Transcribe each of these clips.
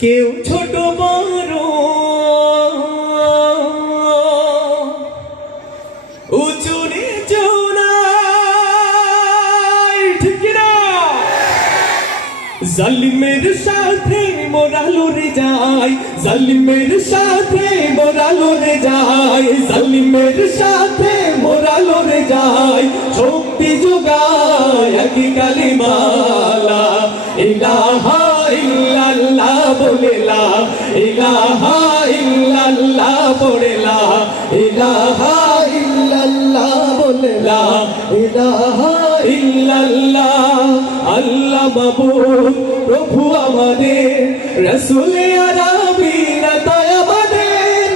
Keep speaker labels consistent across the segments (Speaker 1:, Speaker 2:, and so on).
Speaker 1: কেউ ছোট বড় উঁচু নিচু? জালিমের সাথে মোরা লড়ে যায়, জালিমের সাথে মোরা লড়ে যায়, জালিমের সাথে মোরা লড়ে যায় ইলাহা ইল্লাল্লাহ বলে লা, ইলাহা ইল্লাল্লাহ বলে লা, ইলাহা ইল্লাল্লাহ আল্লাহ মাবুদ প্রভু আমাদের, রসুল আরবি তাই আমাদের,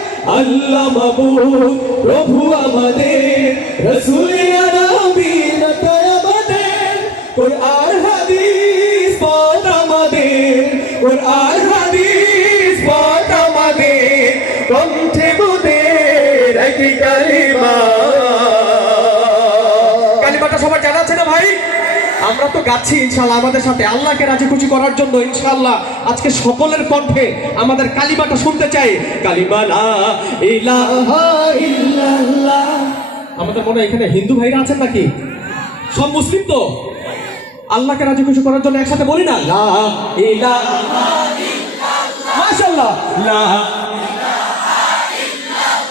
Speaker 1: আল্লাহ মাবুদ প্রভু আমাদের, রসুল আরবি তাই আমাদের, কোরআন হাদিস পথ আমাদের, কোরআন হাদিস কণ্ঠে মোদের একই কালিমা। কালিমাটা সবার জানা আছে না ভাই? আমরা তো গাচ্ছি ইনশাল্লাহ আমাদের সাথে। আল্লাহকে রাজি খুশি করার জন্য ইনশাল্লাহ আজকে সকলের কণ্ঠে আমাদের কালিমাটা শুনতে চাই। কালিমা আমাদের মনে এখানে হিন্দু ভাইরা আছেন নাকি? সব মুসলিম তো? আল্লাহকে রাজি খুশি করার জন্য একসাথে বলি না? লা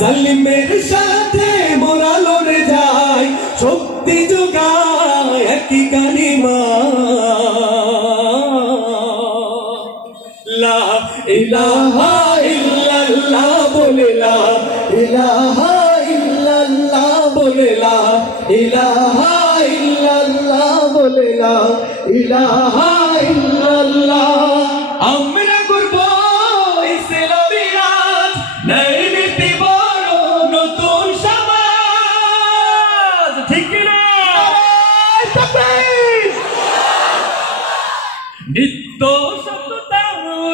Speaker 1: যায় জালিমের সাথে মোরা লড়ে যায় শক্তি যোগায় একই কালিমা। লা ইলাহা ইল্লাল্লাহ বলে লা ইলাহা ইল্লাল্লাহ বলে লা ইলাহা ইল্লাল্লাহ বলে লা ইলাহা ইল্লাল্লাহ নিত্য সততা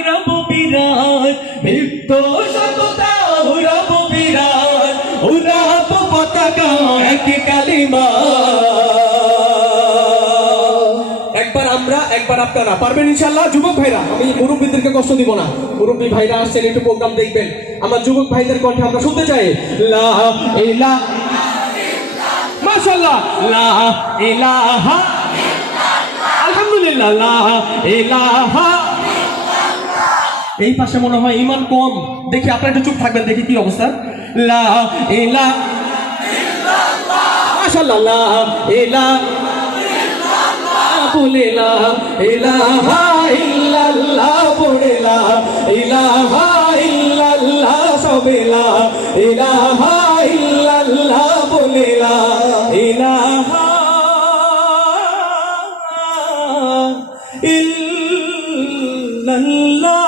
Speaker 1: রব বিরাট নিত্য সততা রব বিরাট উড়াব পতাকা এক কালিমা। একবার আমরা, একবার আপনারা, পারবেন ইনশাল্লাহ যুবক ভাইরা, আমি মুরব্বীদেরকে কষ্ট দিব না। মুরব্বী ভাইরা আসছেন, একটু প্রোগ্রাম দেখবেন। আমার যুবক ভাইদের কণ্ঠে আমরা শুনতে চাই। লা ইলা মাশাআল্লাহ। লা ইলাহা এই পাশে মনে হয় ইমান কম। দেখি, আপনারা একটু চুপ থাকবেন, দেখি কি অবস্থা। ইলাহা ইল্লাল্লাহ বলে ইলাহা ইল্লাল্লাহ সবে ইলাহা la la